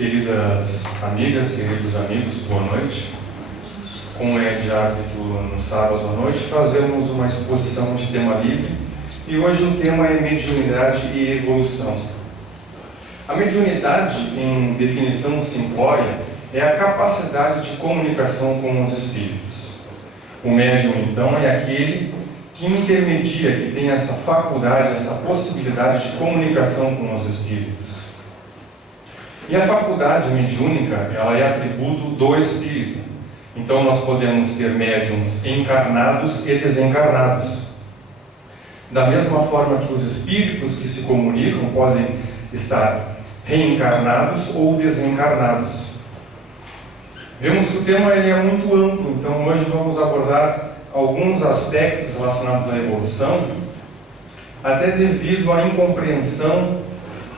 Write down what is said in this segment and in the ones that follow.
Queridas amigas, queridos amigos, boa noite. Como é de hábito no sábado à noite, fazemos uma exposição de tema livre e hoje o tema é mediunidade e evolução. A mediunidade, em definição simplória, é a capacidade de comunicação com os espíritos. O médium, então, é aquele que intermedia, que tem essa faculdade, essa possibilidade de comunicação com os espíritos. E a faculdade mediúnica, ela é atributo do espírito. Então nós podemos ter médiums encarnados e desencarnados. Da mesma forma que os espíritos que se comunicam podem estar reencarnados ou desencarnados. Vemos que o tema ele é muito amplo, então hoje vamos abordar alguns aspectos relacionados à evolução, até devido à incompreensão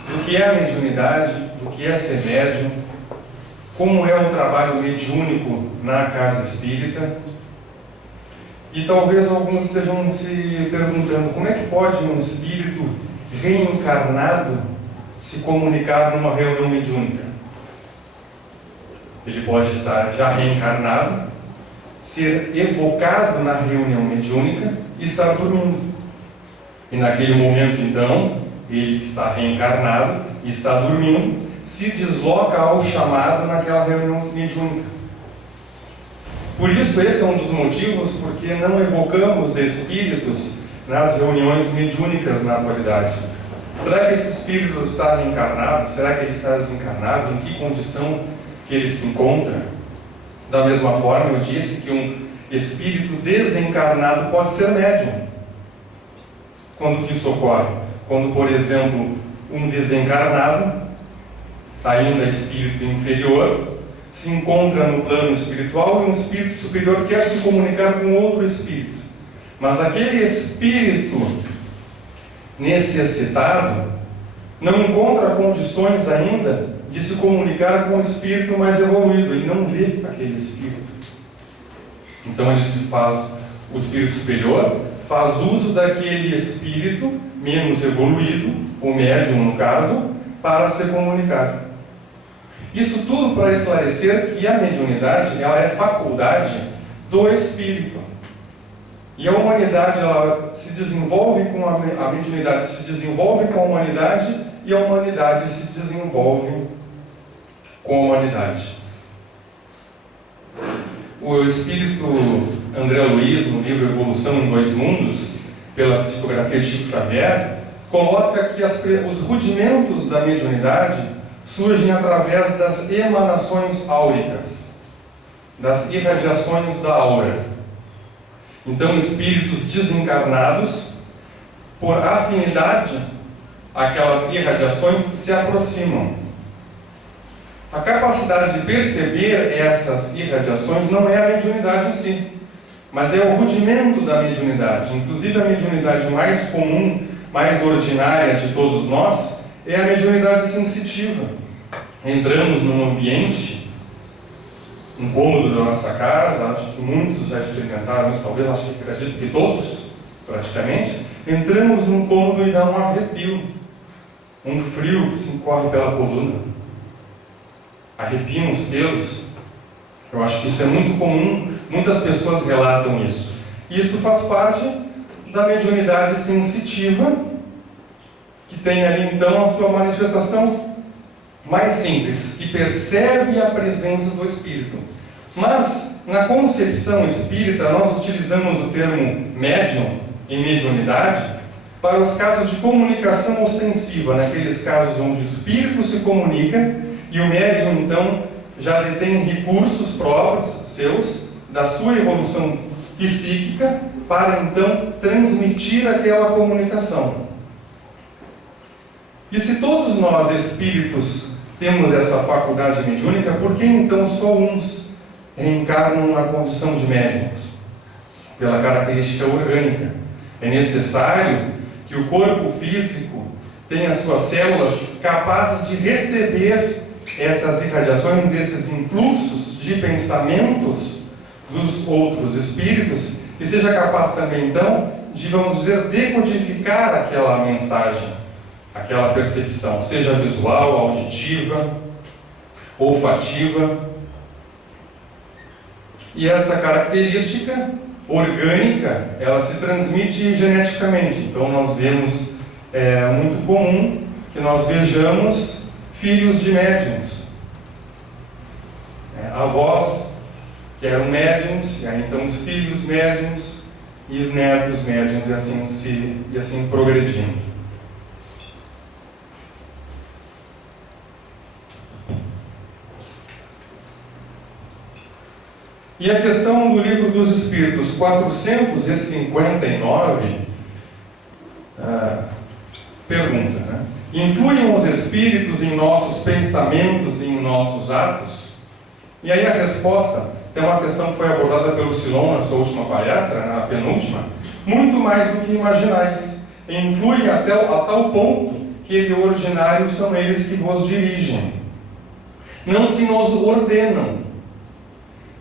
do que é a mediunidade, do que é ser médium, como é o trabalho mediúnico na casa espírita. E talvez alguns estejam se perguntando como é que pode um espírito reencarnado se comunicar numa reunião mediúnica. Ele pode estar já reencarnado, ser evocado na reunião mediúnica e estar dormindo. E naquele momento, então, ele que está reencarnado e está dormindo, se desloca ao chamado naquela reunião mediúnica. Por isso, esse é um dos motivos porque não evocamos espíritos nas reuniões mediúnicas na atualidade. Será que esse espírito está reencarnado? Será que ele está desencarnado? Em que condição que ele se encontra? Da mesma forma, eu disse que um espírito desencarnado pode ser médium. Quando que isso ocorre? Quando, por exemplo, um desencarnado, ainda espírito inferior, se encontra no plano espiritual e um espírito superior quer se comunicar com outro espírito. Mas aquele espírito necessitado não encontra condições ainda de se comunicar com o espírito mais evoluído e não vê aquele espírito. Então o espírito superior faz uso daquele espírito menos evoluído, o médium no caso, para se comunicar. Isso tudo para esclarecer que a mediunidade ela é faculdade do espírito. E a humanidade ela se desenvolve com a mediunidade se desenvolve com a humanidade e a humanidade se desenvolve com a humanidade. O espírito André Luiz, no livro Evolução em Dois Mundos, pela psicografia de Chico Xavier, coloca que os rudimentos da mediunidade surgem através das emanações áuricas, das irradiações da aura. Então, espíritos desencarnados, por afinidade, aquelas irradiações se aproximam. A capacidade de perceber essas irradiações não é a mediunidade em si, mas é o rudimento da mediunidade. Inclusive, a mediunidade mais comum, mais ordinária de todos nós, é a mediunidade sensitiva. Entramos num ambiente, um cômodo da nossa casa, acho que muitos já experimentaram isso, talvez, acho que acredito que todos, praticamente, entramos num cômodo e dá um arrepio, um frio que se corre pela coluna. Arrepiam os pelos. Eu acho que isso é muito comum, muitas pessoas relatam isso. Isso faz parte da mediunidade sensitiva, que tem ali então a sua manifestação mais simples, que percebe a presença do espírito. Mas, na concepção espírita, nós utilizamos o termo médium e mediunidade para os casos de comunicação ostensiva, naqueles casos onde o espírito se comunica e o médium, então, já detém recursos próprios seus, da sua evolução psíquica, para então transmitir aquela comunicação. E se todos nós, espíritos, temos essa faculdade mediúnica, por que então só uns reencarnam na condição de médiuns? Pela característica orgânica. É necessário que o corpo físico tenha suas células capazes de receber essas irradiações, esses influxos de pensamentos dos outros espíritos, e seja capaz também, então, de, vamos dizer, decodificar aquela mensagem, aquela percepção, seja visual, auditiva, olfativa. E essa característica orgânica, ela se transmite geneticamente. Então nós vemos, muito comum que nós vejamos filhos de médiuns, avós que eram médiuns, e aí então os filhos médiuns e os netos médiuns, e assim progredindo. E a questão do Livro dos Espíritos 459 pergunta, né? Influem os Espíritos em nossos pensamentos e em nossos atos? E aí a resposta é uma questão que foi abordada pelo Silon na sua última palestra, na penúltima. Muito mais do que imaginais. Influem a tal ponto que de ordinário são eles que vos dirigem. Não que nos ordenam,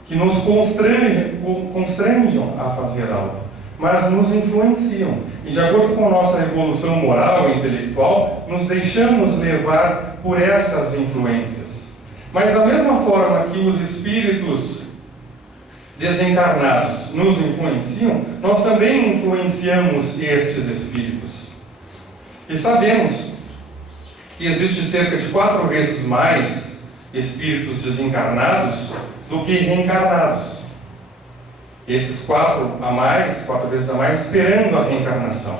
que nos constranjam a fazer algo, mas nos influenciam. E de acordo com a nossa evolução moral e intelectual, nos deixamos levar por essas influências. Mas da mesma forma que os espíritos desencarnados nos influenciam, nós também influenciamos estes espíritos. E sabemos que existe cerca de 4 vezes mais espíritos desencarnados do que reencarnados. Esses 4 vezes a mais, esperando a reencarnação.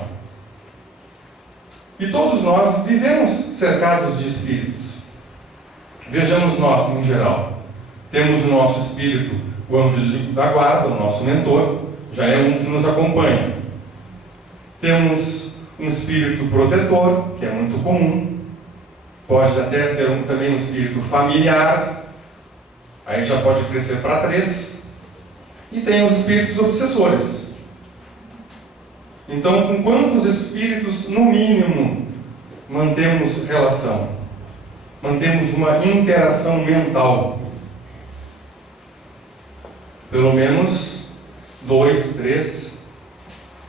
E todos nós vivemos cercados de espíritos. Vejamos nós, em geral. Temos o nosso espírito, o anjo da guarda, o nosso mentor, já é um que nos acompanha. Temos um espírito protetor, que é muito comum. Pode até ser também um espírito familiar, aí já pode crescer para 3. E tem os espíritos obsessores. Então, com quantos espíritos, no mínimo, mantemos relação? Mantemos uma interação mental? Pelo menos 2, 3.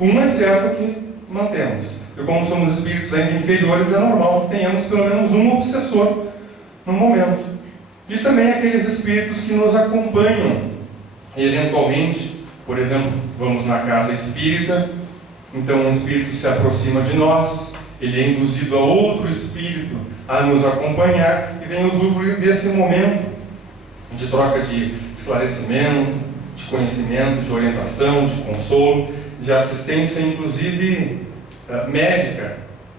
Um é certo que mantemos. E como somos espíritos ainda inferiores, é normal que tenhamos pelo menos um obsessor no momento. E também aqueles espíritos que nos acompanham. Eventualmente, por exemplo, vamos na casa espírita, então um espírito se aproxima de nós, ele é induzido a outro espírito a nos acompanhar e vem usufruir desse momento de troca de esclarecimento, de conhecimento, de orientação, de consolo, de assistência, inclusive médica,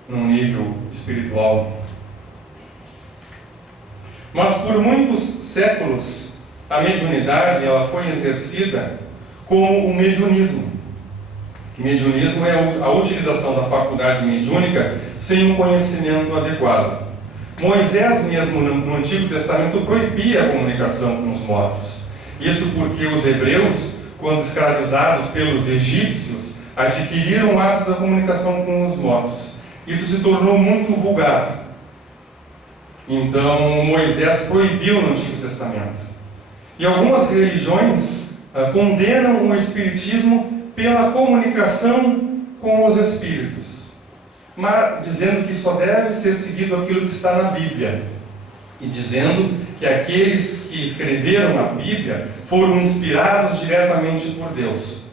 num nível espiritual. Mas por muitos séculos, a mediunidade ela foi exercida como o mediunismo. Que mediunismo é a utilização da faculdade mediúnica sem um conhecimento adequado. Moisés mesmo no Antigo Testamento proibia a comunicação com os mortos. Isso porque os hebreus, quando escravizados pelos egípcios, adquiriram o hábito da comunicação com os mortos. Isso se tornou muito vulgar. Então Moisés proibiu no Antigo Testamento. E algumas religiões condenam o espiritismo pela comunicação com os espíritos, mas dizendo que só deve ser seguido aquilo que está na Bíblia, e dizendo que aqueles que escreveram a Bíblia foram inspirados diretamente por Deus.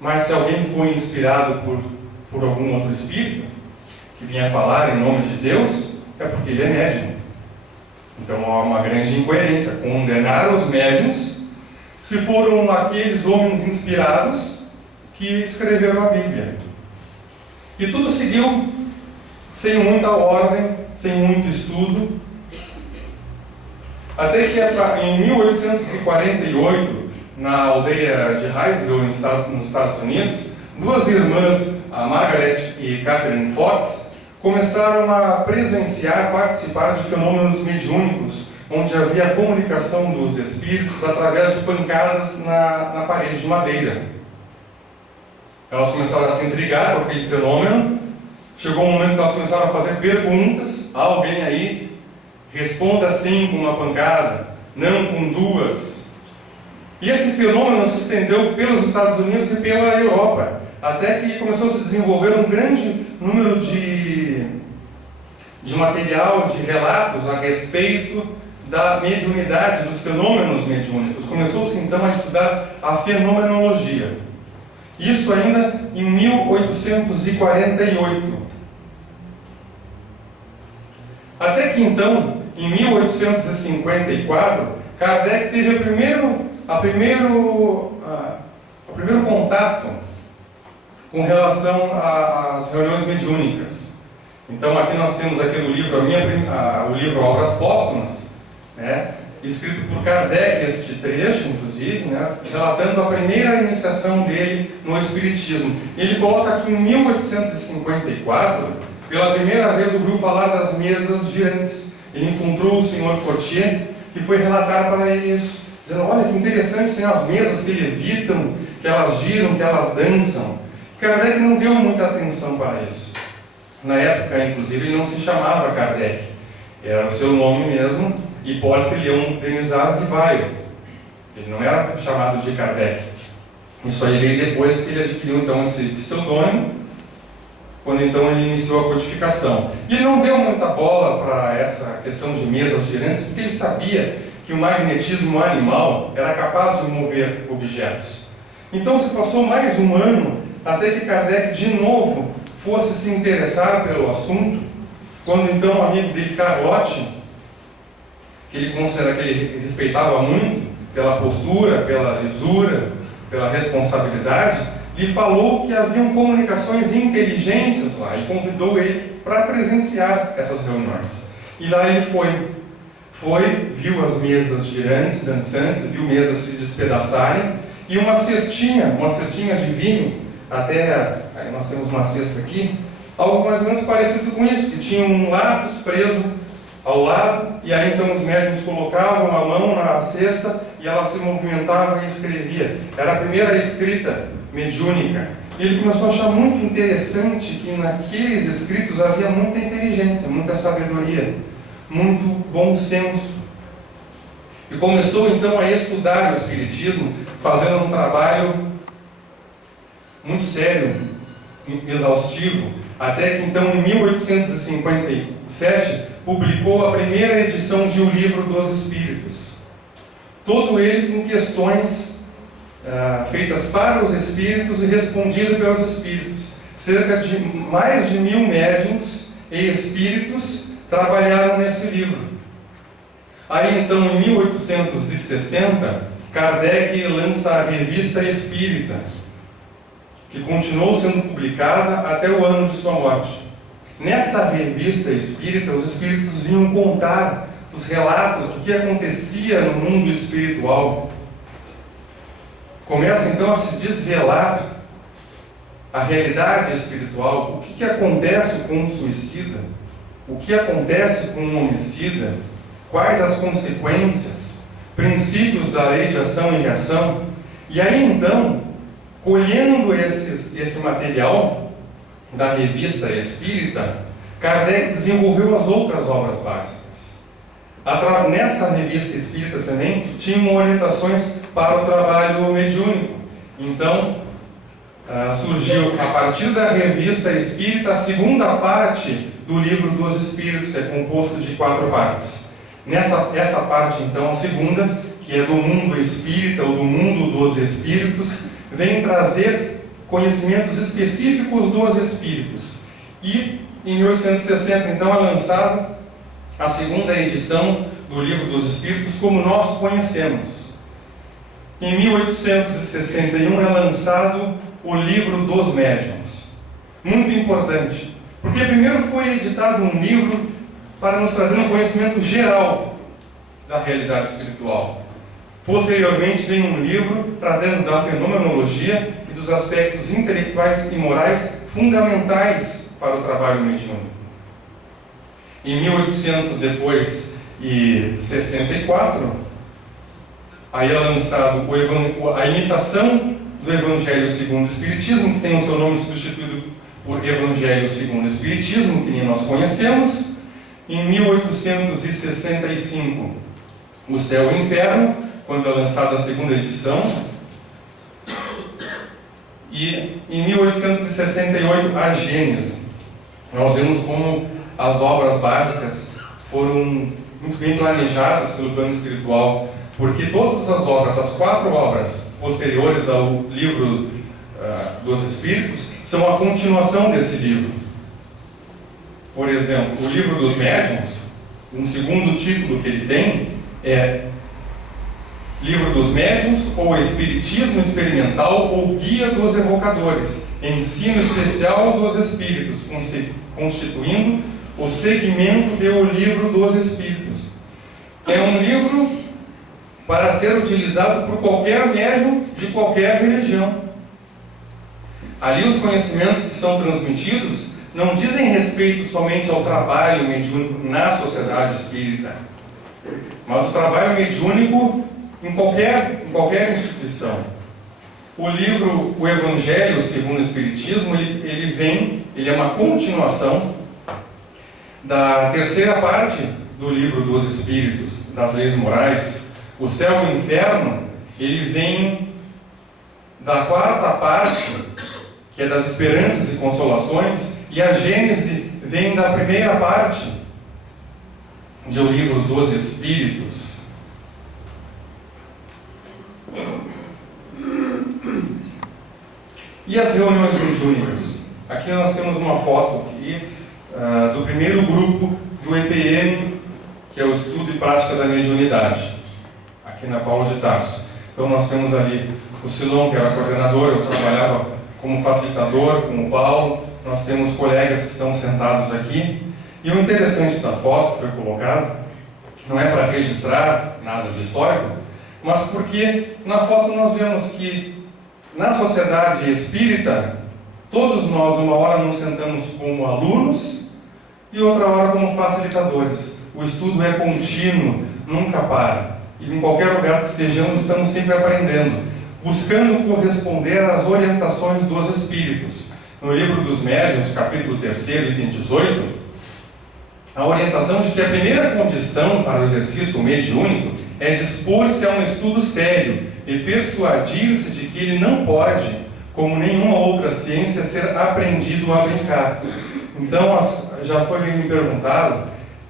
Mas se alguém foi inspirado por algum outro espírito que vinha falar em nome de Deus, é porque ele é médium. Então há uma grande incoerência. Condenar os médiuns se foram aqueles homens inspirados que escreveram a Bíblia. E tudo seguiu sem muita ordem, sem muito estudo. Até que em 1848, na aldeia de Hinesville, nos Estados Unidos, 2 irmãs, a Margaret e Catherine Fox, começaram a participar de fenômenos mediúnicos, onde havia comunicação dos espíritos através de pancadas na parede de madeira. Elas começaram a se intrigar com aquele fenômeno. Chegou um momento que elas começaram a fazer perguntas. Alguém aí? Responda sim com uma pancada, não com 2. E esse fenômeno se estendeu pelos Estados Unidos e pela Europa, até que começou a se desenvolver um grande número de material, de relatos a respeito da mediunidade, dos fenômenos mediúnicos. Começou-se então a estudar a fenomenologia. Isso ainda em 1848. Até que então, em 1854, Kardec teve o primeiro contato com relação às reuniões mediúnicas. Então aqui nós temos aqui no livro, o livro Obras Póstumas, né, escrito por Kardec, este trecho, inclusive, né, relatando a primeira iniciação dele no Espiritismo. Ele coloca aqui em 1854, pela primeira vez ouviu falar das mesas girantes. Ele encontrou o senhor Fortier, que foi relatar para ele isso, dizendo: olha que interessante, tem as mesas que levitam, que elas giram, que elas dançam. Kardec não deu muita atenção para isso. Na época, inclusive, ele não se chamava Kardec, era o seu nome mesmo, Hipólito Leão Denizado de Vaio. Ele não era chamado de Kardec. Isso aí veio depois que ele adquiriu então esse pseudônimo, quando então ele iniciou a codificação. E ele não deu muita bola para essa questão de mesas girantes, porque ele sabia que o magnetismo animal era capaz de mover objetos. Então se passou mais um ano até que Kardec de novo fosse se interessar pelo assunto, quando então o amigo dele, Carlotti, que ele respeitava muito pela postura, pela lisura, pela responsabilidade, lhe falou que haviam comunicações inteligentes lá e convidou ele para presenciar essas reuniões. E lá ele foi, viu as mesas girantes, dançantes, viu mesas se despedaçarem e uma cestinha de vinho, até aí nós temos uma cesta aqui, algo mais ou menos parecido com isso, que tinha um lápis preso ao lado, e aí então os médiuns colocavam a mão na cesta e ela se movimentava e escrevia. Era a primeira escrita mediúnica. E ele começou a achar muito interessante que naqueles escritos havia muita inteligência, muita sabedoria, muito bom senso. E começou então a estudar o Espiritismo, fazendo um trabalho muito sério, exaustivo, até que então em 1857 publicou a primeira edição de O Livro dos Espíritos. Todo ele com questões feitas para os espíritos e respondido pelos espíritos. Cerca de mais de 1000 médiuns e espíritos trabalharam nesse livro. Aí então em 1860 Kardec lança a Revista Espírita, que continuou sendo publicada até o ano de sua morte. Nessa Revista Espírita, os espíritos vinham contar os relatos do que acontecia no mundo espiritual. Começa então a se desvelar a realidade espiritual, o que acontece com um suicida, o que acontece com um homicida, quais as consequências, princípios da lei de ação e reação. E aí então, colhendo esse material da Revista Espírita, Kardec desenvolveu as outras obras básicas. Nessa Revista Espírita também tinham orientações para o trabalho mediúnico. Então, surgiu a partir da Revista Espírita a segunda parte do Livro dos Espíritos, que é composto de 4 partes. Essa parte então, a segunda, que é do mundo espírita ou do mundo dos espíritos, vem trazer conhecimentos específicos dos espíritos. E em 1860 então é lançada a segunda edição do Livro dos Espíritos como nós conhecemos. Em 1861 é lançado o Livro dos Médiuns. Muito importante, porque primeiro foi editado um livro para nos trazer um conhecimento geral da realidade espiritual. Posteriormente vem um livro tratando da fenomenologia e dos aspectos intelectuais e morais fundamentais para o trabalho mediúnico. Em 1864, aí é lançado a imitação do Evangelho segundo o Espiritismo, que tem o seu nome substituído por Evangelho segundo o Espiritismo, que nem nós conhecemos. Em 1865, O Céu e o Inferno, quando é lançada a segunda edição. E em 1868, a Gênese. Nós vemos como as obras básicas foram muito bem planejadas pelo plano espiritual, porque todas as obras, as 4 obras posteriores ao livro dos Espíritos, são a continuação desse livro. Por exemplo, o livro dos médiuns, um segundo título que ele tem é Livro dos Médiuns, ou Espiritismo Experimental, ou Guia dos Evocadores, Ensino Especial dos Espíritos, constituindo o segmento do Livro dos Espíritos. É um livro para ser utilizado por qualquer médium de qualquer religião. Ali os conhecimentos que são transmitidos não dizem respeito somente ao trabalho mediúnico na sociedade espírita, mas o trabalho mediúnico em qualquer instituição. O livro O Evangelho segundo o Espiritismo, ele é uma continuação da terceira parte do Livro dos Espíritos, das Leis Morais. O Céu e o Inferno, ele vem da quarta parte, que é das Esperanças e Consolações, e a Gênese vem da primeira parte do Livro dos Espíritos. E as reuniões mediúnicas? Aqui nós temos uma foto aqui, do primeiro grupo do EPM, que é o Estudo e Prática da Mediunidade, aqui na Paulo de Tarso. Então nós temos ali o Silon, que era coordenador, eu trabalhava como facilitador com o Paulo, nós temos colegas que estão sentados aqui, e o interessante da foto que foi colocada, não é para registrar nada de histórico, mas porque na foto nós vemos que na sociedade espírita, todos nós uma hora nos sentamos como alunos e outra hora como facilitadores. O estudo é contínuo, nunca para. E em qualquer lugar que estejamos, estamos sempre aprendendo, buscando corresponder às orientações dos Espíritos. No Livro dos Médiuns, capítulo 3, item 18, a orientação de que a primeira condição para o exercício mediúnico é dispor-se a um estudo sério e persuadir-se de que ele não pode, como nenhuma outra ciência, ser aprendido a brincar. Então, já foi me perguntado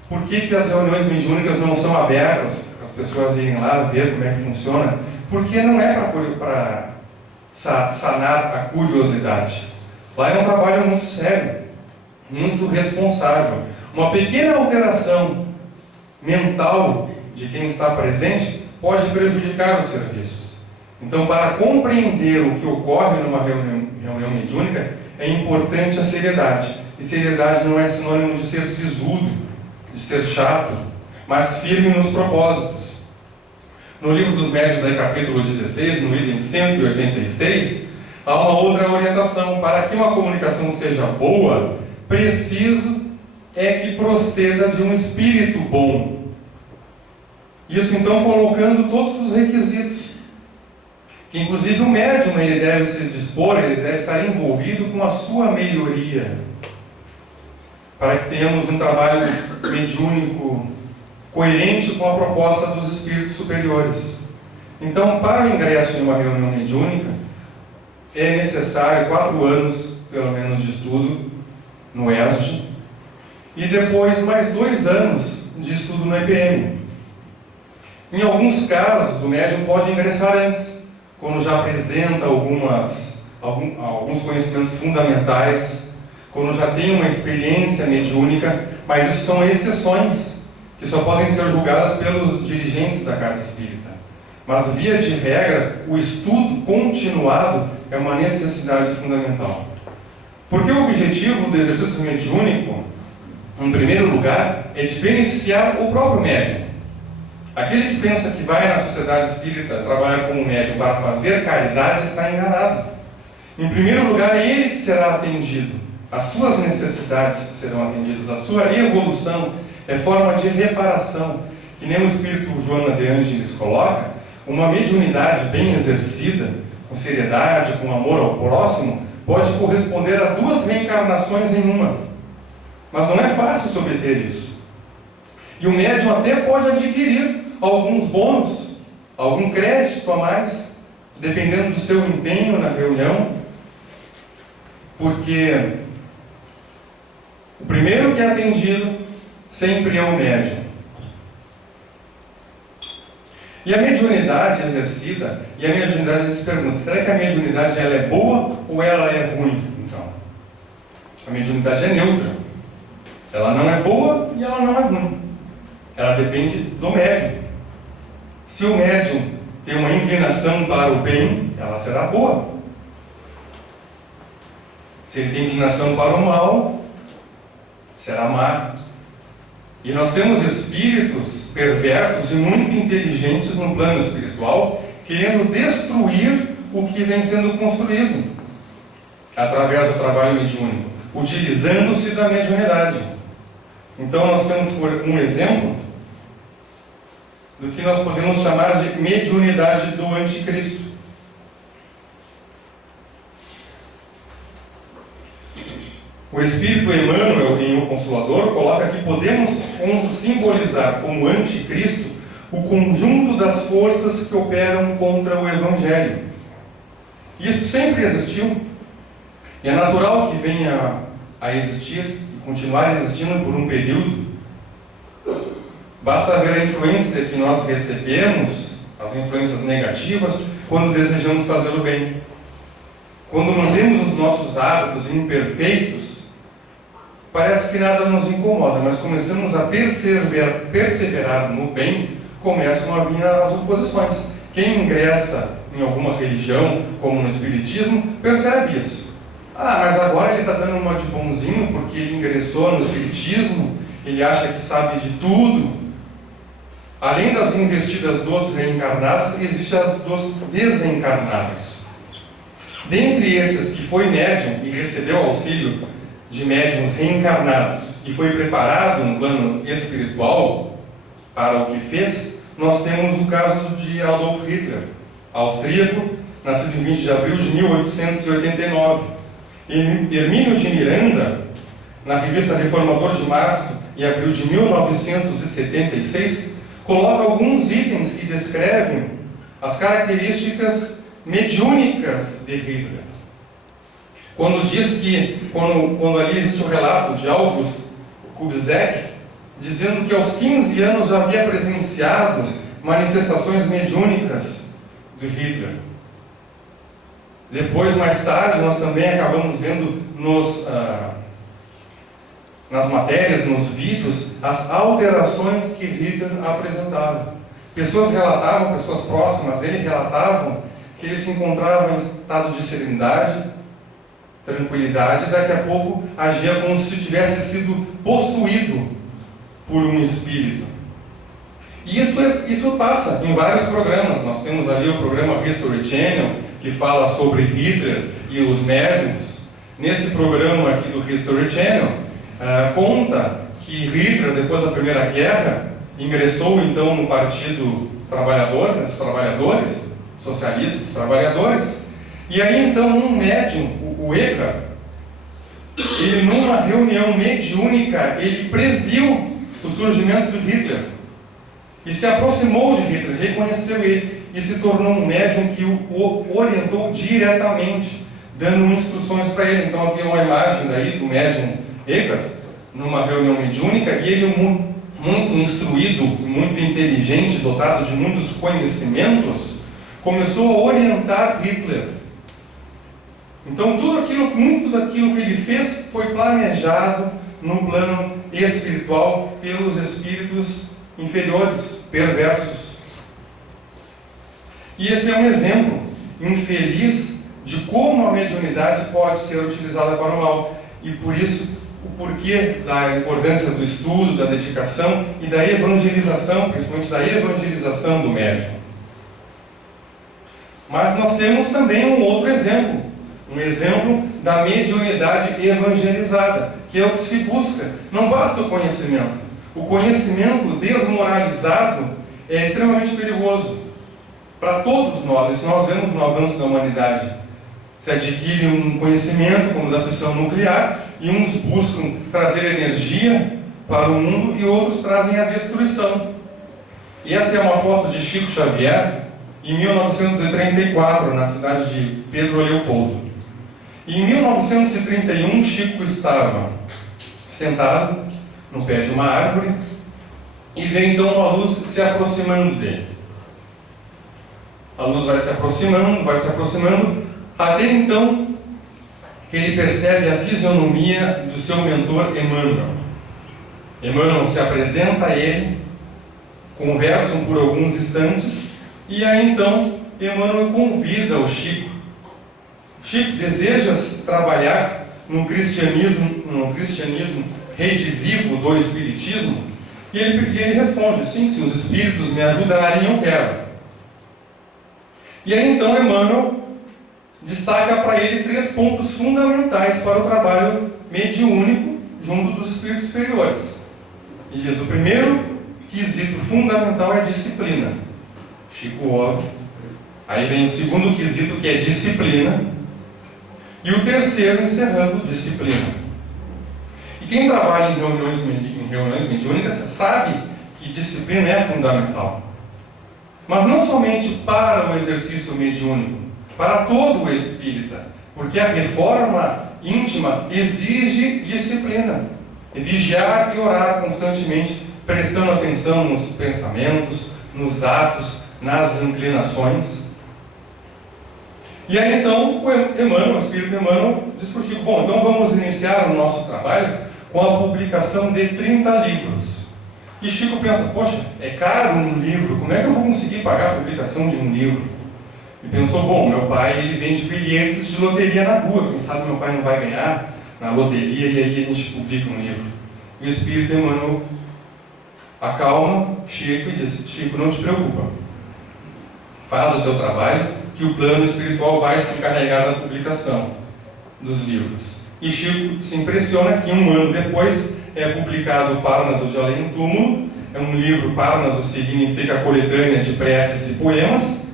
por que as reuniões mediúnicas não são abertas, as pessoas irem lá ver como é que funciona, porque não é para sanar a curiosidade. Lá é um trabalho muito sério, muito responsável. Uma pequena alteração mental de quem está presente pode prejudicar os serviços. Então, para compreender o que ocorre numa reunião mediúnica, é importante a seriedade. E seriedade não é sinônimo de ser sisudo, de ser chato, mas firme nos propósitos. No Livro dos Médiuns, aí, capítulo 16, no item 186, há uma outra orientação. Para que uma comunicação seja boa, preciso é que proceda de um espírito bom. Isso, então, colocando todos os requisitos. Que, inclusive, o médium ele deve se dispor, ele deve estar envolvido com a sua melhoria, para que tenhamos um trabalho mediúnico coerente com a proposta dos espíritos superiores. Então, para o ingresso em uma reunião mediúnica, é necessário 4 anos, pelo menos, de estudo no ESD, e depois mais 2 anos de estudo no EPM. Em alguns casos, o médium pode ingressar antes, quando já apresenta alguns conhecimentos fundamentais, quando já tem uma experiência mediúnica, mas isso são exceções, que só podem ser julgadas pelos dirigentes da casa espírita. Mas, via de regra, o estudo continuado é uma necessidade fundamental. Porque o objetivo do exercício mediúnico, em primeiro lugar, é de beneficiar o próprio médium. Aquele que pensa que vai na sociedade espírita trabalhar como médium para fazer caridade está enganado. Em primeiro lugar, é ele que será atendido. As suas necessidades serão atendidas. A sua evolução é forma de reparação. Que nem o Espírito Joana de Ângeles coloca, uma mediunidade bem exercida, com seriedade, com amor ao próximo, pode corresponder a 2 reencarnações em uma. Mas não é fácil se obter isso. E o médium até pode adquirir alguns bônus, algum crédito a mais, dependendo do seu empenho na reunião, porque o primeiro que é atendido sempre é o médium. E a mediunidade exercida, e a mediunidade se pergunta, será que a mediunidade ela é boa ou ela é ruim? Então, a mediunidade é neutra. Ela não é boa e ela não é ruim. Ela depende do médium. Se o médium tem uma inclinação para o bem, ela será boa. Se ele tem inclinação para o mal, será má. E nós temos espíritos perversos e muito inteligentes no plano espiritual, querendo destruir o que vem sendo construído através do trabalho mediúnico, utilizando-se da mediunidade. Então nós temos um exemplo do que nós podemos chamar de mediunidade do anticristo. O Espírito Emmanuel, em O Consolador, coloca que podemos simbolizar como anticristo o conjunto das forças que operam contra o Evangelho. Isso sempre existiu, e é natural que venha a existir e continuar existindo por um período. Basta ver a influência que nós recebemos, as influências negativas, quando desejamos fazer o bem. Quando mantemos os nossos hábitos imperfeitos, parece que nada nos incomoda, mas começamos a perseverar no bem, começam a vir as oposições. Quem ingressa em alguma religião, como no Espiritismo, percebe isso. Ah, mas agora ele está dando uma de bonzinho porque ele ingressou no Espiritismo, ele acha que sabe de tudo. Além das investidas dos reencarnados, existem as dos desencarnados. Dentre esses que foi médium e recebeu auxílio de médiuns reencarnados e foi preparado no plano espiritual para o que fez, nós temos o caso de Adolf Hitler, austríaco, nascido em 20 de abril de 1889. Hermínio de Miranda, na revista Reformador de março e abril de 1976, coloca alguns itens que descrevem as características mediúnicas de Hitler. Quando diz que, quando ali existe o relato de August Kubizek, dizendo que aos 15 anos já havia presenciado manifestações mediúnicas de Hitler. Depois, mais tarde, nós também acabamos vendo nas matérias, nos vídeos, as alterações que Hitler apresentava. Pessoas relatavam, pessoas próximas, ele relatavam que ele se encontrava em estado de serenidade, tranquilidade, e daqui a pouco agia como se tivesse sido possuído por um espírito. E isso passa em vários programas. Nós temos ali o programa History Channel, que fala sobre Hitler e os médiums. Nesse programa aqui do History Channel, conta que Hitler, depois da Primeira Guerra, ingressou então no Partido Trabalhador, dos Trabalhadores, socialista dos trabalhadores, e aí então um médium, o Eckhart, ele numa reunião mediúnica, ele previu o surgimento de Hitler, e se aproximou de Hitler, reconheceu ele, e se tornou um médium que o orientou diretamente, dando instruções para ele. Então aqui é uma imagem daí do médium Eckhart, numa reunião mediúnica, e ele muito instruído, muito inteligente, dotado de muitos conhecimentos, começou a orientar Hitler. Então muito daquilo que ele fez foi planejado no plano espiritual pelos espíritos inferiores, perversos. E esse é um exemplo infeliz de como a mediunidade pode ser utilizada para o mal. E por isso, o porquê da importância do estudo, da dedicação e da evangelização, principalmente da evangelização do médium. Mas nós temos também um outro exemplo, um exemplo da mediunidade evangelizada, que é o que se busca. Não basta o conhecimento. O conhecimento desmoralizado é extremamente perigoso para todos nós. Isso nós vemos no avanço da humanidade. Se adquire um conhecimento, como da fissão nuclear, e uns buscam trazer energia para o mundo e outros trazem a destruição. E essa é uma foto de Chico Xavier, em 1934, na cidade de Pedro Leopoldo. E em 1931, Chico estava sentado no pé de uma árvore e veio então uma luz se aproximando dele. A luz vai se aproximando, até então que ele percebe a fisionomia do seu mentor Emmanuel. Emmanuel se apresenta a ele, conversam por alguns instantes, e aí então Emmanuel convida o Chico. Chico, desejas trabalhar no cristianismo redivivo do Espiritismo? E ele responde, sim, se os Espíritos me ajudarem, eu quero. E aí então Emmanuel destaca para ele 3 pontos fundamentais para o trabalho mediúnico junto dos Espíritos superiores. E diz, o primeiro quesito fundamental é a disciplina. Chico ouve. Aí vem o segundo quesito, que é disciplina. E o terceiro, encerrando, disciplina. E quem trabalha em reuniões mediúnicas sabe que disciplina é fundamental. Mas não somente para o exercício mediúnico, para todo o espírita. Porque a reforma íntima exige disciplina. É vigiar e orar constantemente, prestando atenção nos pensamentos, nos atos, nas inclinações. E aí então o Espírito Emmanuel diz para o Chico, bom, então vamos iniciar o nosso trabalho com a publicação de 30 livros. E Chico pensa, poxa, é caro um livro, como é que eu vou conseguir pagar a publicação de um livro? E pensou, bom, meu pai ele vende bilhetes de loteria na rua, quem sabe meu pai não vai ganhar na loteria e aí a gente publica um livro. E o Espírito Emmanuel acalma Chico e diz, Chico, não te preocupa, faz o teu trabalho, que o plano espiritual vai se encarregar da publicação dos livros. E Chico se impressiona que 1 ano depois é publicado Parnaso de Além Túmulo. É um livro, Parnaso significa coletânea de preces e poemas,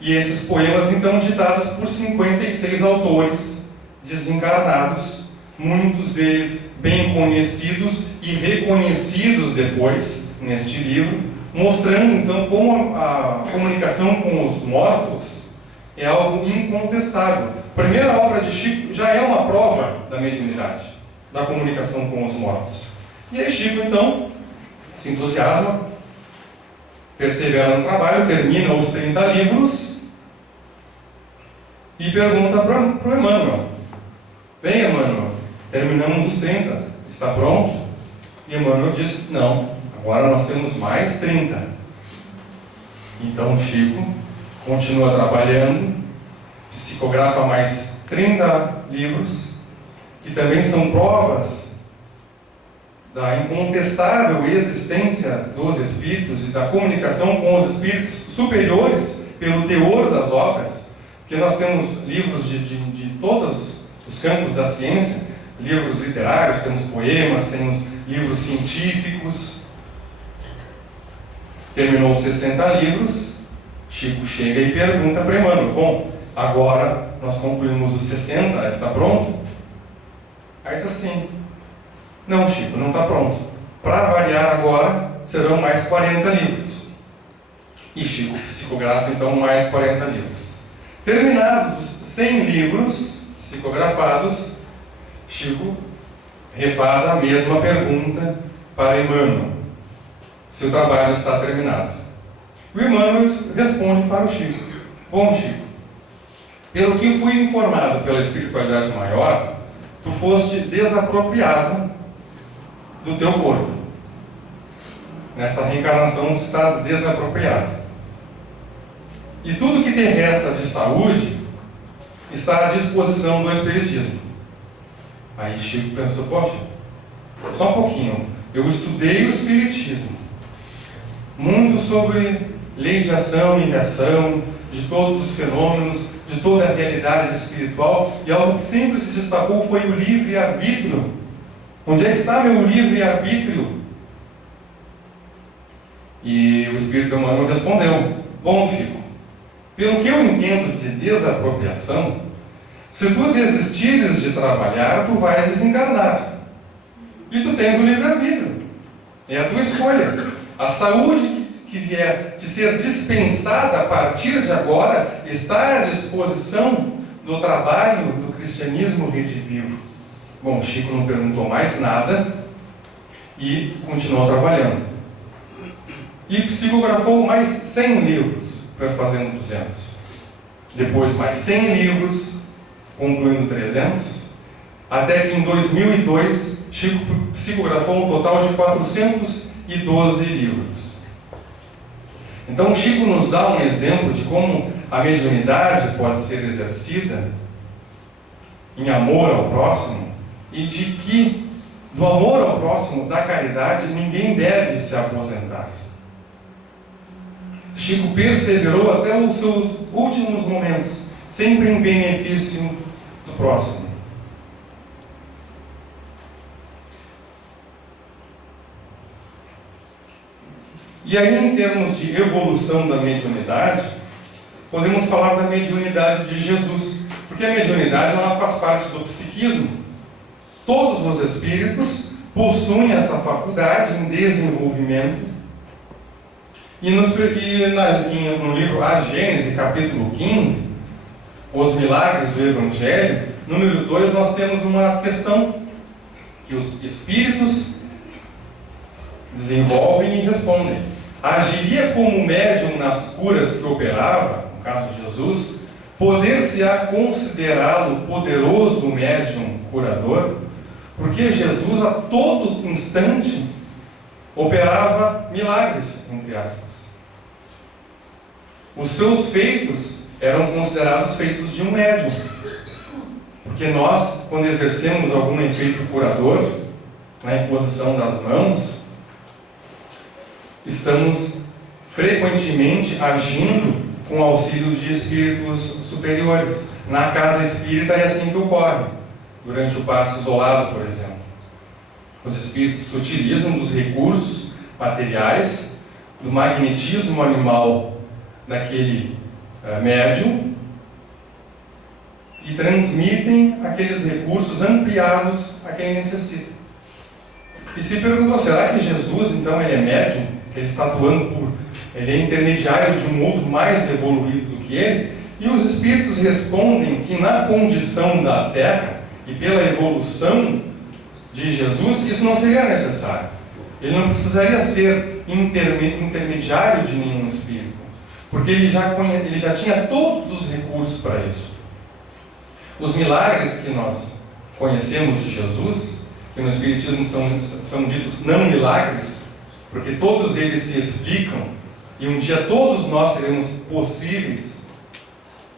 e esses poemas então ditados por 56 autores desencarnados, muitos deles bem conhecidos e reconhecidos depois neste livro, mostrando então como a comunicação com os mortos é algo incontestável. A primeira obra de Chico já é uma prova da mediunidade, da comunicação com os mortos. E aí Chico então se entusiasma, persevera no trabalho, termina os 30 livros e pergunta para o Emmanuel, bem Emmanuel, terminamos os 30, está pronto? E Emmanuel diz, não, agora nós temos mais 30. Então Chico continua trabalhando, psicografa mais 30 livros, que também são provas da incontestável existência dos espíritos e da comunicação com os espíritos superiores pelo teor das obras, porque nós temos livros de todos os campos da ciência, livros literários, temos poemas, temos livros científicos. Terminou os 60 livros, Chico chega e pergunta para Emmanuel, bom, agora nós concluímos os 60, está pronto? Aí diz assim, não Chico, não está pronto. Para variar agora, serão mais 40 livros. E Chico psicografa então mais 40 livros. Terminados os 100 livros psicografados, Chico refaz a mesma pergunta para Emmanuel, se o trabalho está terminado. O Emmanuel responde para o Chico, bom Chico, pelo que fui informado pela espiritualidade maior, tu foste desapropriado do teu corpo. Nesta reencarnação tu estás desapropriado. E tudo que te resta de saúde está à disposição do Espiritismo. Aí Chico pensou, poxa, só um pouquinho, eu estudei o Espiritismo, muito sobre lei de ação e reação, de todos os fenômenos, de toda a realidade espiritual, e algo que sempre se destacou foi o livre-arbítrio. Onde é que está meu livre-arbítrio? E o Espírito Emmanuel respondeu, bom Chico, pelo que eu entendo de desapropriação, se tu desistires de trabalhar, tu vais desencarnar. E tu tens o livre-arbítrio. É a tua escolha. A saúde que vier de ser dispensada a partir de agora está à disposição do trabalho do cristianismo redivivo. Bom, Chico não perguntou mais nada e continuou trabalhando. E psicografou mais 100 livros. fazendo 200. Depois mais 100 livros, concluindo 300, até que em 2002 Chico psicografou um total de 412 livros. Então Chico nos dá um exemplo de como a mediunidade pode ser exercida em amor ao próximo e de que do amor ao próximo, da caridade, ninguém deve se aposentar. Chico perseverou até os seus últimos momentos, sempre em benefício do próximo. E aí, em termos de evolução da mediunidade, podemos falar da mediunidade de Jesus, porque a mediunidade ela faz parte do psiquismo. Todos os espíritos possuem essa faculdade em desenvolvimento. E no livro A Gênese, capítulo 15, Os Milagres do Evangelho, número 2, nós temos uma questão que os espíritos desenvolvem e respondem. Agiria como médium nas curas que operava, no caso de Jesus, poder-se-á considerá-lo poderoso médium curador? Porque Jesus a todo instante operava milagres, entre aspas. Os seus feitos eram considerados feitos de um médium. Porque nós, quando exercemos algum efeito curador, na imposição das mãos, estamos frequentemente agindo com auxílio de espíritos superiores. Na casa espírita é assim que ocorre, durante o passe isolado, por exemplo. Os espíritos se utilizam dos recursos materiais, do magnetismo animal daquele médium e transmitem aqueles recursos ampliados a quem necessita. E se perguntou, será que Jesus, então, ele é médium? Ele está atuando ele é intermediário de um outro mais evoluído do que ele? E os espíritos respondem que na condição da Terra e pela evolução de Jesus, isso não seria necessário. Ele não precisaria ser intermediário de nenhum espírito, porque ele já tinha todos os recursos para isso. Os milagres que nós conhecemos de Jesus, que no Espiritismo são ditos não milagres, porque todos eles se explicam, e um dia todos nós seremos possíveis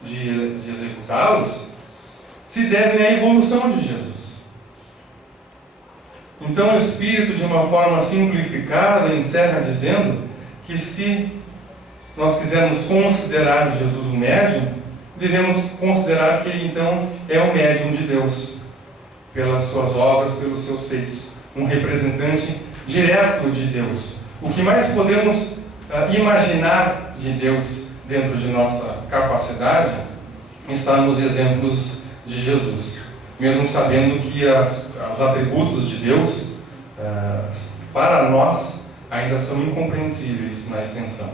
de executá-los, se devem à evolução de Jesus. Então o Espírito, de uma forma simplificada, encerra dizendo que se nós quisermos considerar Jesus um médium, devemos considerar que ele então é o médium de Deus, pelas suas obras, pelos seus feitos, um representante direto de Deus. O que mais podemos imaginar de Deus dentro de nossa capacidade está nos exemplos de Jesus, mesmo sabendo que os atributos de Deus para nós ainda são incompreensíveis na extensão.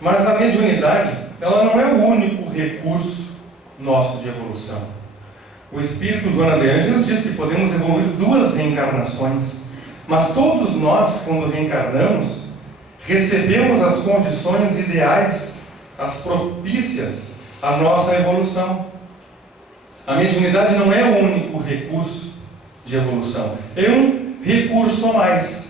Mas a mediunidade, ela não é o único recurso nosso de evolução. O Espírito Joana de Ângeles diz que podemos evoluir 2 reencarnações, mas todos nós, quando reencarnamos, recebemos as condições ideais, as propícias à nossa evolução. A mediunidade não é o único recurso de evolução, é um recurso a mais.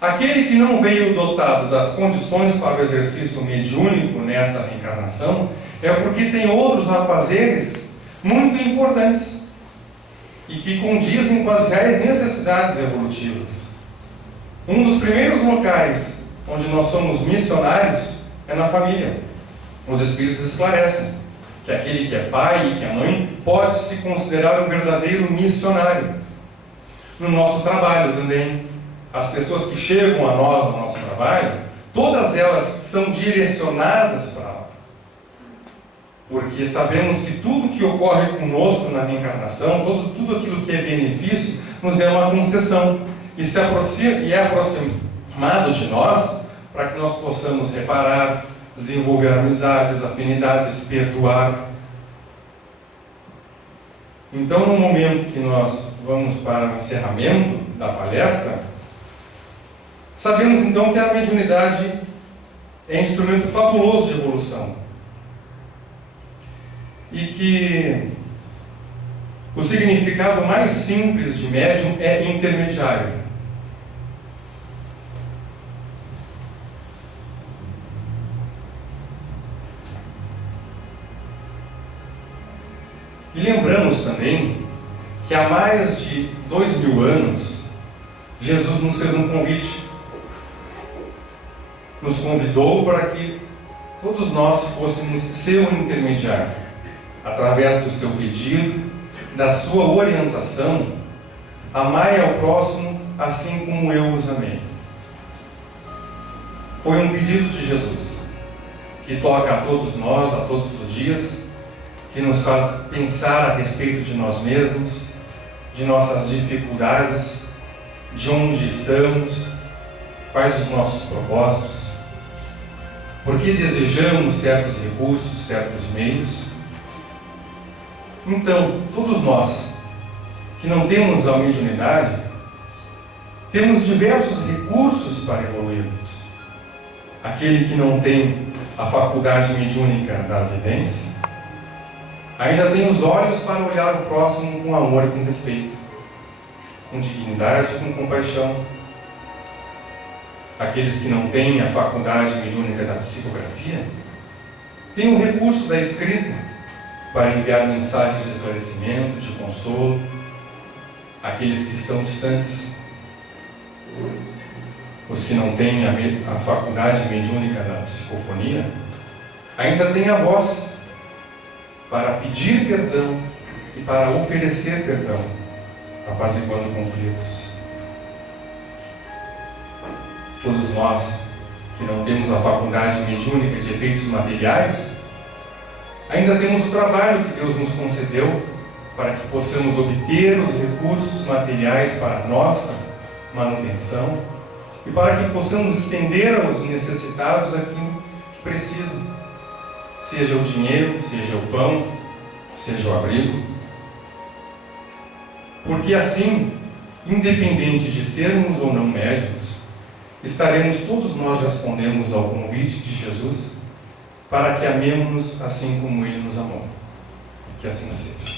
Aquele que não veio dotado das condições para o exercício mediúnico nesta reencarnação é porque tem outros afazeres muito importantes e que condizem com as reais necessidades evolutivas. Um dos primeiros locais onde nós somos missionários é na família. Os Espíritos esclarecem que aquele que é pai e que é mãe pode se considerar um verdadeiro missionário. No nosso trabalho também, as pessoas que chegam a nós no nosso trabalho, todas elas são direcionadas para lá. Porque sabemos que tudo que ocorre conosco na reencarnação, tudo aquilo que é benefício, nos é uma concessão. E é aproximado de nós para que nós possamos reparar, desenvolver amizades, afinidades, perdoar. Então, no momento que nós vamos para o encerramento da palestra, Sabemos então que a mediunidade é um instrumento fabuloso de evolução e que o significado mais simples de médium é intermediário. E lembramos também que há mais de 2000 anos, Jesus nos fez um convite. Nos convidou para que todos nós fôssemos seu intermediário, através do seu pedido, da sua orientação. Amai ao próximo assim como eu os amei. Foi um pedido de Jesus, que toca a todos nós, a todos os dias, que nos faz pensar a respeito de nós mesmos, de nossas dificuldades, de onde estamos, quais os nossos propósitos, por que desejamos certos recursos, certos meios. Então, todos nós que não temos a mediunidade, temos diversos recursos para evoluirmos. Aquele que não tem a faculdade mediúnica da vidência, ainda tem os olhos para olhar o próximo com amor e com respeito, com dignidade e com compaixão. Aqueles que não têm a faculdade mediúnica da psicografia, têm o recurso da escrita para enviar mensagens de esclarecimento, de consolo. Aqueles que estão distantes, os que não têm a faculdade mediúnica da psicofonia, ainda têm a voz para pedir perdão e para oferecer perdão, apaziguando conflitos. Todos nós que não temos a faculdade mediúnica de efeitos materiais, ainda temos o trabalho que Deus nos concedeu para que possamos obter os recursos materiais para a nossa manutenção e para que possamos estender aos necessitados aquilo que precisam, seja o dinheiro, seja o pão, seja o abrigo. Porque assim, independente de sermos ou não médiuns, estaremos todos nós respondendo ao convite de Jesus para que amemos-nos assim como Ele nos amou. Que assim seja.